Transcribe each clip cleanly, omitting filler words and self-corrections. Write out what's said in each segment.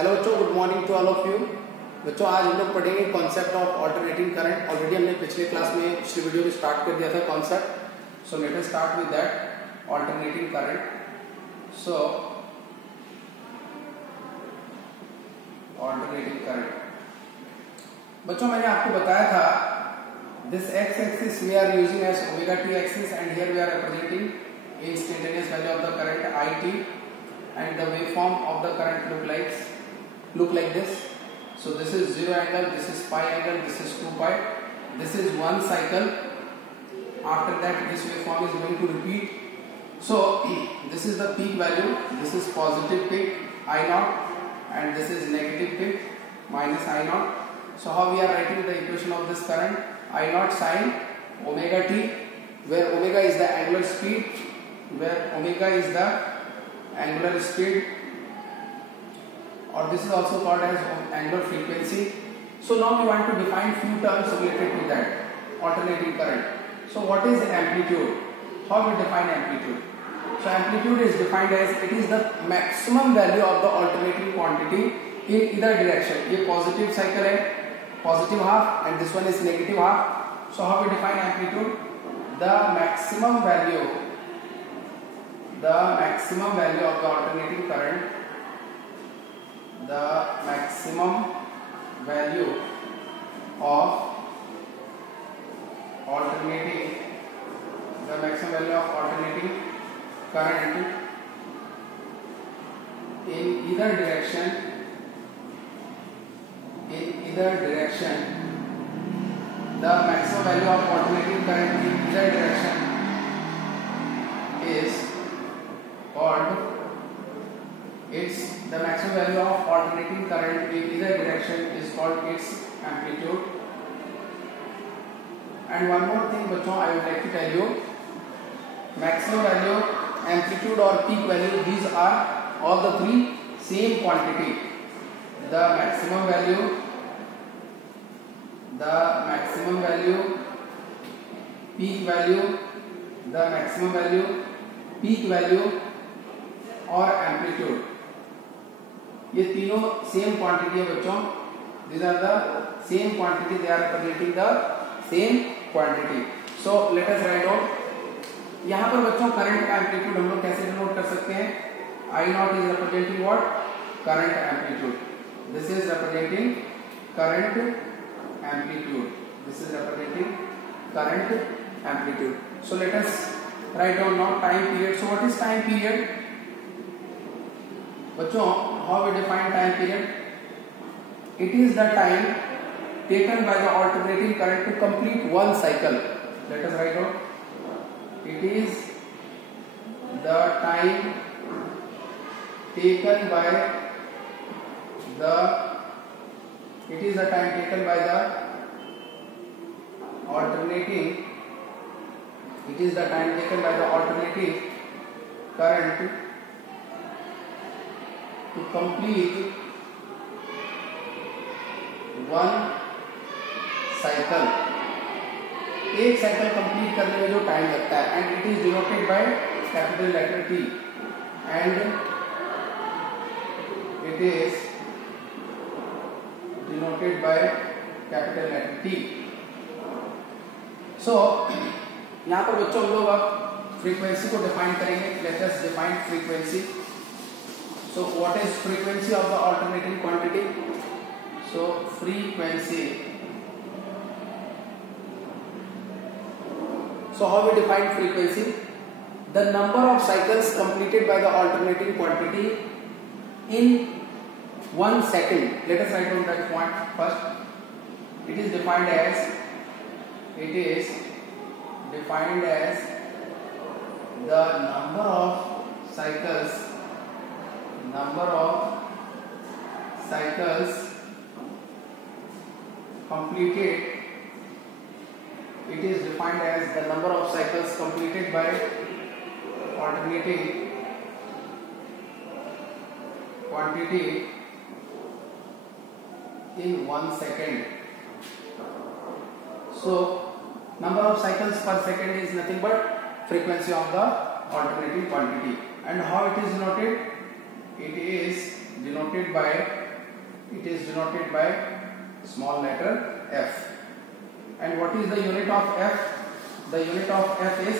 Hello बच्चों, good morning to all of you. बच्चों आज हम लोग पढ़ेंगे concept of alternating current. Already हमने पिछले क्लास में पिछले वीडियो में स्टार्ट कर दिया था concept. So let us start with that alternating current. So alternating current बच्चों मैंने आपको बताया था this x axis we are using as omega t axis and here we are representing instantaneous value of the current i t and the waveform of the current look like this. So this is 0 angle, this is pi angle, this is 2 pi. This is one cycle. After that this waveform is going to repeat. So this is the peak value, this is positive peak I naught and this is negative peak minus I naught. So how we are writing the equation of this current? I naught sin omega t, where omega is the angular speed, where omega is the angular speed, or this is also called as angular frequency. So now we want to define few terms related to that alternating current. So what is amplitude? How we define amplitude? So amplitude is defined as it is the maximum value of the alternating quantity in either direction. ये positive cycle है, positive half, and this one is negative half. So how we define amplitude? The maximum value of the alternating current, the maximum value of alternating current in either direction, the maximum value of alternating current in either direction is called the maximum value of alternating current in either direction is called its amplitude. And one more thing बच्चों I would like to tell you, maximum value, amplitude or peak value, these are all the three same quantity. The maximum value, peak value, the maximum value, peak value और amplitude, ये तीनों same quantity है बच्चों. These are the same quantity, they are representing the same quantity. So let us write down. यहाँ पर बच्चों current का amplitude हम लोग कैसे डिनोट कर सकते हैं? I naught is representing what? Current amplitude. This is representing current amplitude. This is representing current amplitude. So let us write down now time period. So what is time period? बच्चों how we define time period? It is the time taken by the alternating current to complete one cycle. Let us write down. It is the time taken by the alternating current to complete one cycle. एक cycle complete करने में जो time लगता है, and it is denoted by capital letter T, and it is denoted by capital letter T. So यहाँ पर बच्चों हम लोग अब फ्रीक्वेंसी को डिफाइन करेंगे. Let us define frequency. So what is frequency of the alternating quantity? So frequency. So how we define frequency? The number of cycles completed by the alternating quantity in 1 second. Let us write down that point first. It is defined as the number of cycles completed. It is defined as the number of cycles completed by alternating quantity in 1 second. So number of cycles per second is nothing but frequency of the alternating quantity. And how it is denoted? It is denoted by it is denoted by small letter f. And what is the unit of f? The unit of f is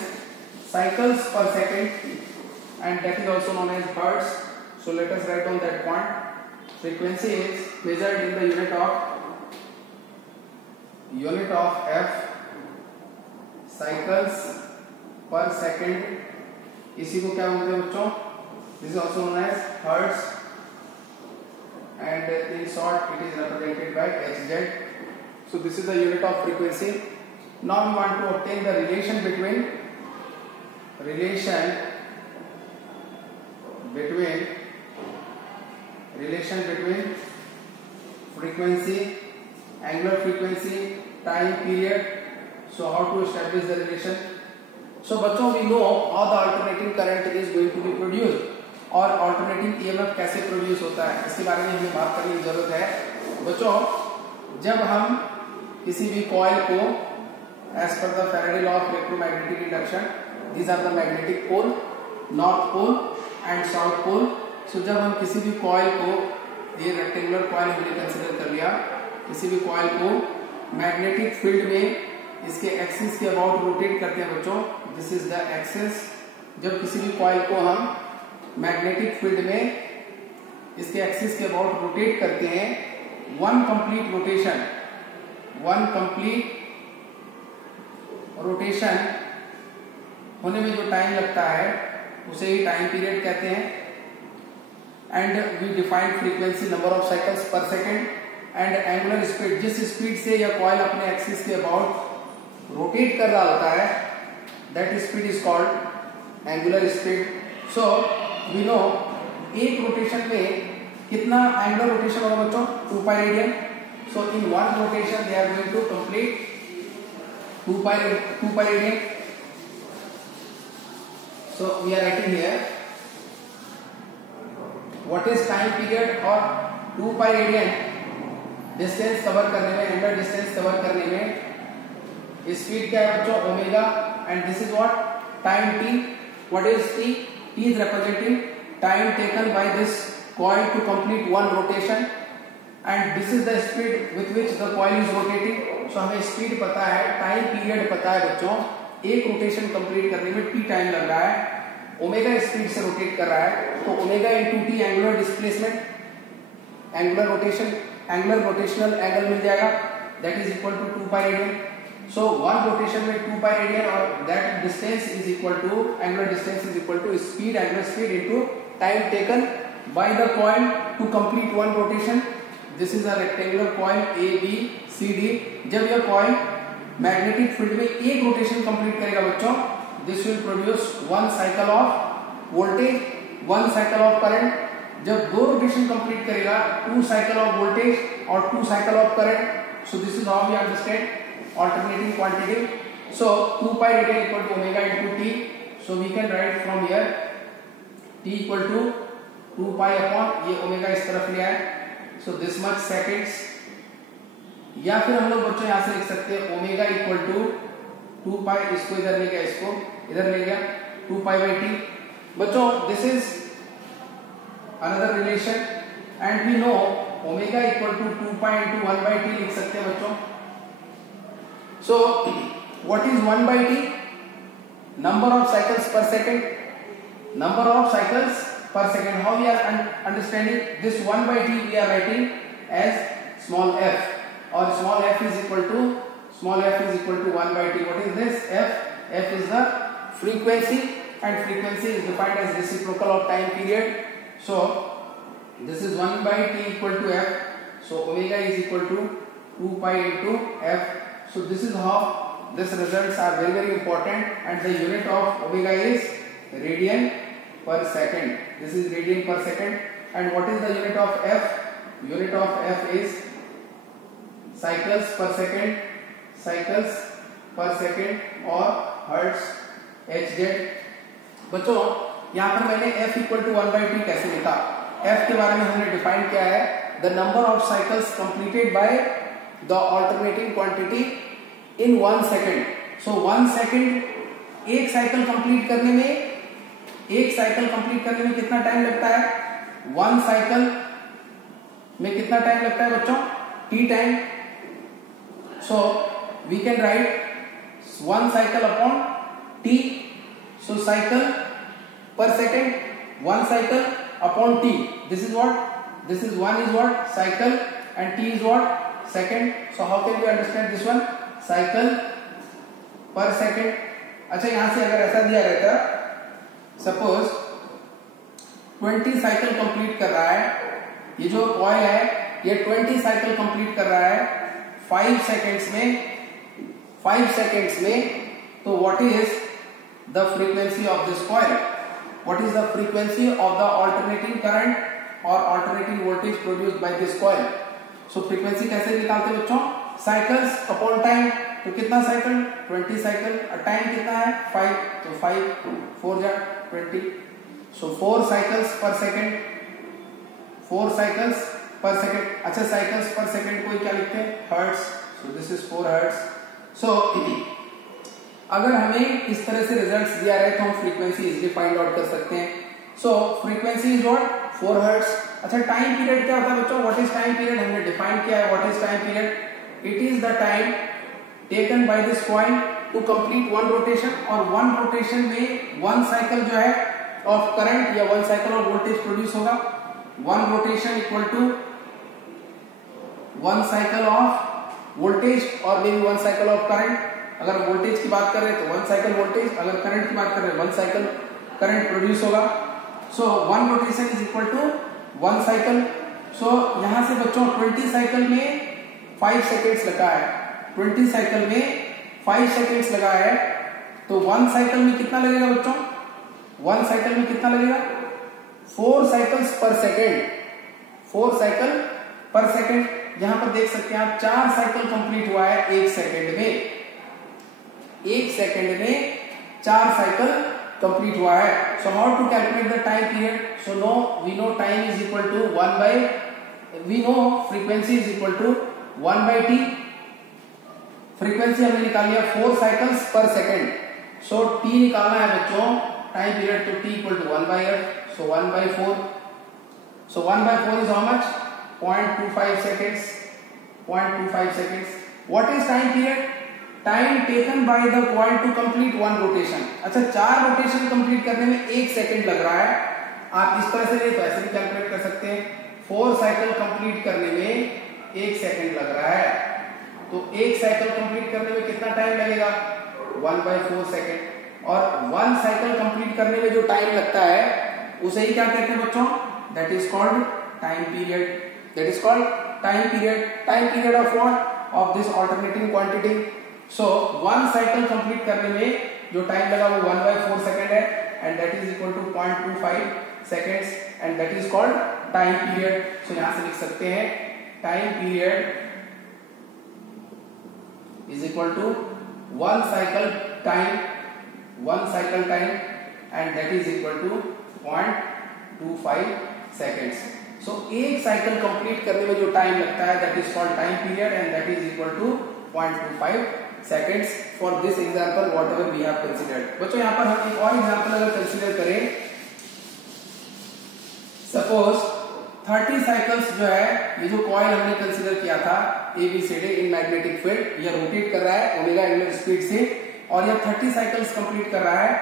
cycles per second, and that is also known as hertz. So let us write down that point. Frequency is measured in the unit of f, cycles per second. इसी को क्या बोलते हैं बच्चों? This is also known as hertz, and in short it is represented by Hz. So this is the unit of frequency. Now we want to obtain the relation between frequency, angular frequency, time period. So how to establish the relation? So बच्चों, we know how the alternating current is going to be produced, और alternating EMF कैसे produce होता है, इसके बारे में हमें बात करने की जरूरत है। बच्चों, जब हम किसी भी कॉइल को as per the Faraday law of electromagnetic induction, these are the magnetic pole, north pole and south pole. So जब हम किसी भी कॉइल को, ये रेक्टेंगुलर कॉइल हमने कंसीडर कर लिया, किसी भी कॉइल को मैग्नेटिक फील्ड में इसके एक्सिस के अबाउट रोटेट करते हैं बच्चों, दिस इज द एक्सिस। जब किसी भी कॉइल को हम मैग्नेटिक फील्ड में इसके एक्सिस के अबाउट रोटेट करते हैं, वन कंप्लीट रोटेशन होने में जो टाइम लगता है उसे ही टाइम पीरियड कहते हैं। And we define frequency, number of cycles per second, and angular speed, जिस स्पीड से यह कॉइल अपने एक्सिस के अबाउट रोटेट कर रहा होता है, that speed is called angular speed. So we know एक रोटेशन में कितना एंगुलर रोटेशन होगा बच्चों? 2 pi radian. So in one rotation they are going to complete 2 pi radian. So we are writing here what is time period और 2 pi radian distance cover करने में, angular distance cover करने में speed क्या है बच्चों? Omega, and this is what? Time t. What is t? T is representing time taken by this coil to complete one rotation, and this is the speed with which the coil is rotating. So हमें speed पता है, time period पता है बच्चों, एक rotation complete करने में t time लग रहा है, ओमेगा स्पीड से रोटेट कर रहा है, तो omega into T angular displacement, angular rotational angle मिल जाएगा, that is equal to 2 pi radian. So one rotation में 2 पाई रेडियन, और that distance is equal to, angular distance is equal to speed, angular speed into time taken by the coil to complete one rotation. This is a rectangular coil A B C D. जब यह coil magnetic field में एक rotation complete करेगा बच्चों, this will produce one cycle of voltage, one cycle of current. जब दो rotation complete करेगा, 2 cycle of voltage और 2 cycle of current. So this is how we understand alternating quantity. So 2 pi radian equal to omega into t. So we can write from here t equal to 2 pi upon, ये omega इस तरफ लिया है, so this much seconds. या फिर हम लोग बच्चों यहां से लिख सकते हैं ओमेगा इक्वल टू 2 पाई, इसको इधर ले गया, इसको इधर ले गया, 2 पाई बाई टी। बच्चों this is another relation, and we know omega equal to 2 pi into 1 by t लिख सकते हैं बच्चों। So what is 1 by t? Number of cycles per second, number of cycles per second. How we are understanding this 1 by t? We are writing as small f, or small f is equal to 1 by t. What is this? F is the frequency, and frequency is defined as reciprocal of time period. So this is 1 by t equal to f. So omega is equal to 2 pi into f. So this is how these results are very, very important, and the unit of omega is radian per second. This is radian per second. And what is the unit of f? Unit of f is cycles per second or hertz, hz. बच्चों यहाँ पर मैंने f equal to 1 by t कैसे लिखा? f के बारे में हमने डिफाइन किया है, the number of cycles completed by the alternating quantity in 1 second. So 1 second, एक साइकिल कंप्लीट करने में कितना टाइम लगता है? 1 साइकिल में कितना टाइम लगता है बच्चों? t time. So we can write 1 cycle upon t. So cycle per second, 1 cycle upon t. This is what? This is 1 is what? Cycle, and t is what? Second. So how can we understand this one? Cycle per second. अच्छा, यहां से अगर ऐसा दिया रहता, suppose 20 cycle complete कर रहा है, ये जो कॉइल है ये 20 साइकिल कंप्लीट कर रहा है 5 सेकेंड्स में, तो what is the frequency of this coil? What is the frequency of the alternating current और alternating voltage produced by this coil? So frequency कैसे निकालते बच्चों? Cycles upon time. तो कितना साइकिल? 20 साइकिल. टाइम कितना है? 5. तो 5 4 जा 20. So 4 cycles per second. 4 cycles per second. अच्छा, साइकिल्स पर सेकेंड को क्या लिखते हैं? Hertz. So this is 4 hertz. So अगर हमें इस तरह से रिजल्ट्स दिया रहे तो हम फ्रीक्वेंसी इजीली फाइंड आउट कर सकते हैं. So frequency is what? 4 hertz. अच्छा, टाइम पीरियड क्या होता है बच्चों? What is time period? हमने डिफाइन किया है. What is time period? It is the time taken by this coil to complete 1 rotation. और 1 रोटेशन में 1 साइकिल जो है ऑफ करंट या 1 साइकिल ऑफ वोल्टेज प्रोड्यूस होगा. 1 rotation equal to 1 cycle of voltage और may be 1 cycle of current. अगर voltage की बात कर रहे हैं तो 1 साइकिल वोल्टेज, अगर करंट की बात कर रहे हैं 1 साइकिल करंट प्रोड्यूस होगा. So 1 rotation is equal to 1 cycle. So यहां से बच्चों 20 साइकिल में 5 सेकेंड्स लगा है. 20 साइकिल में 5 सेकेंड्स लगा है, तो 1 साइकिल में कितना लगेगा बच्चों? 1 साइकिल में कितना लगेगा? 4 साइकिल्स पर सेकेंड. 4 साइकिल पर सेकेंड. यहां पर देख सकते हैं आप 4 साइकिल कंप्लीट हुआ है 1 सेकेंड में. 1 सेकेंड में 4 साइकिल कंप्लीट हुआ है. So how to calculate the time period? So no, we know time is equal to 1 by, we know frequency is equal to 1 by T. Frequency हमने निकाल लिया 4 cycles per second. So T निकालना है बच्चों, time period, तो T equal to 1 by F. So 1 by 4. So 1 by 4 is how much? 0.25 seconds. 0.25 seconds. What is time period? Time taken by the coil to complete 1 rotation. अच्छा, 4 rotation complete करने में 1 second लग रहा है. आप इस तरह से नहीं तो ऐसे भी कैलकुलेट कर सकते हैं. 4 साइकिल कंप्लीट करने में 1 सेकेंड लग रहा है, तो 1 साइकिल कंप्लीट करने में कितना टाइम लगेगा? 1 बाय 4 सेकेंड. और 1 साइकिल कंप्लीट करने में जो टाइम लगता है उसे ही क्या कहते हैं बच्चों? That is called time period. That is called time period. Time period of what? Of this alternating quantity. So 1 cycle complete करने में जो टाइम लगा वो 1 by 4 सेकेंड है, and that is equal to 0.25 seconds, and that is called time period. So यहाँ से लिख सकते हैं time period is equal to 1 cycle time, 1 cycle time, and that is equal to 0.25 seconds. So 1 cycle complete करने में जो time लगता है that is called time period, and that is equal to 0.25 seconds for this example whatever we have considered. बच्चों यहाँ पर हम एक और एग्जांपल अगर कंसीडर करें, सपोज 30 साइकिल्स जो है, ये जो कॉइल हमने कंसीडर किया था ABCD इन मैग्नेटिक फील्ड, ये रोटेट कर रहा है ओमेगा एंगुलर स्पीड से, और ये 30 साइकिल्स कंप्लीट कर रहा है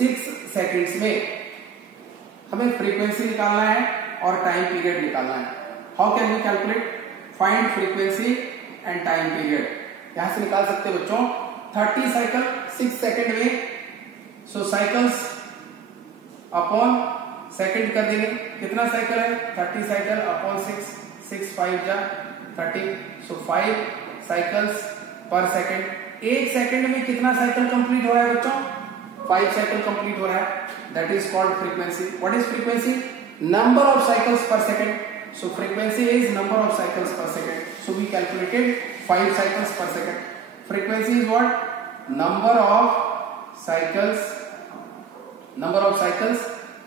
6 सेकेंड्स में. हमें फ्रीक्वेंसी निकालना है और टाइम पीरियड निकालना है. How can we calculate? Find frequency and time period. यहां से निकाल सकते हैं बच्चों 30 साइकिल 6 सेकेंड में. सो साइकिल्स अपॉन सेकेंड कर देंगे. कितना साइकिल है? 30 साइकिल अपॉन 6. 6 5 जा 30. सो 5 साइकिल्स पर सेकेंड. 1 सेकेंड में कितना साइकिल कंप्लीट हो रहा है बच्चों? 5 साइकिल कंप्लीट हो रहा है. That is called frequency. What is frequency? Number of cycles per second. So frequency is number of cycles per second. So we calculated 5 cycles per second. Frequency is what? Number of cycles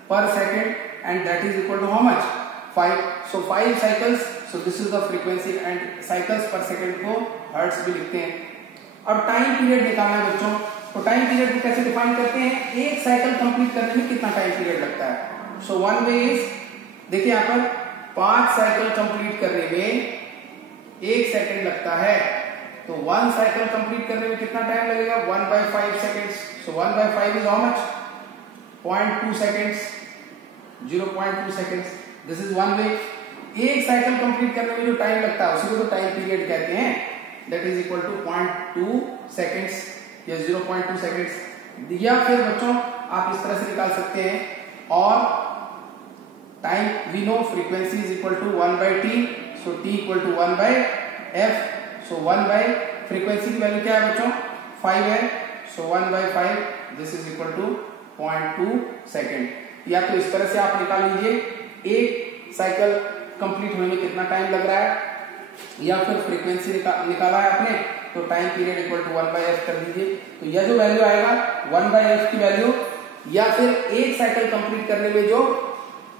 per second, and that is equal to how much? 5. So 5 cycles. So this is the frequency, and cycles per second को hertz भी लिखते हैं. अब time period निकालना है बच्चों. तो time period को कैसे डिफाइन करते हैं? 1 साइकिल कंप्लीट करने में कितना टाइम पीरियड लगता है. सो 1 वे इज, देखिए यहाँ पर 5 साइकिल कंप्लीट करने में 1 सेकंड लगता है, तो 1 साइकिल कंप्लीट करने में कितना टाइम लगेगा? 1/5 seconds. So 1/5 is how much? 0.2 seconds, 0.2 seconds. This is one way. एक साइकिल कंप्लीट करने में जो टाइम लगता है उसी को तो टाइम पीरियड कहते हैं, that is equal to 0.2 seconds या 0.2 सेकेंड्स। या फिर बच्चों आप इस तरह से निकाल सकते हैं, और time we know frequency is equal to 1/t, so t equal to 1/f, so 1 frequency की वैल्यू क्या है बच्चों? 5 है, so 1/5 this is equal to 0.2 second. या तो इस तरह से आप निकाल लीजिए, एक साइकिल कंप्लीट होने में कितना टाइम लग रहा है, या फिर फ्रीक्वेंसी निकाला है आपने तो time period equal to 1/f कर दीजिए। तो यह जो वैल्यू आएगा 1/f की वैल्यू, या फिर एक साइकिल कंप्लीट करने में जो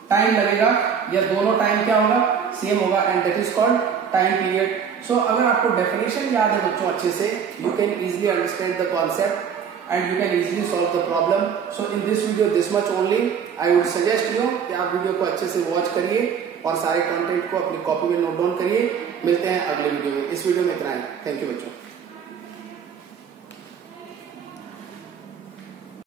टाइम लगेगा, या दोनों टाइम क्या होगा? सेम होगा, and that is called time period. So अगर आपको डेफिनेशन याद है बच्चों अच्छे से, you can easily understand the concept and you can easily solve the problem. So in this video this much only. I would suggest you कि आप video को अच्छे से वॉच करिए और सारे कंटेंट को अपनी कॉपी में नोट डाउन करिए। मिलते हैं अगले वीडियो में। इस वीडियो में इतना ही। थैंक यू बच्चों।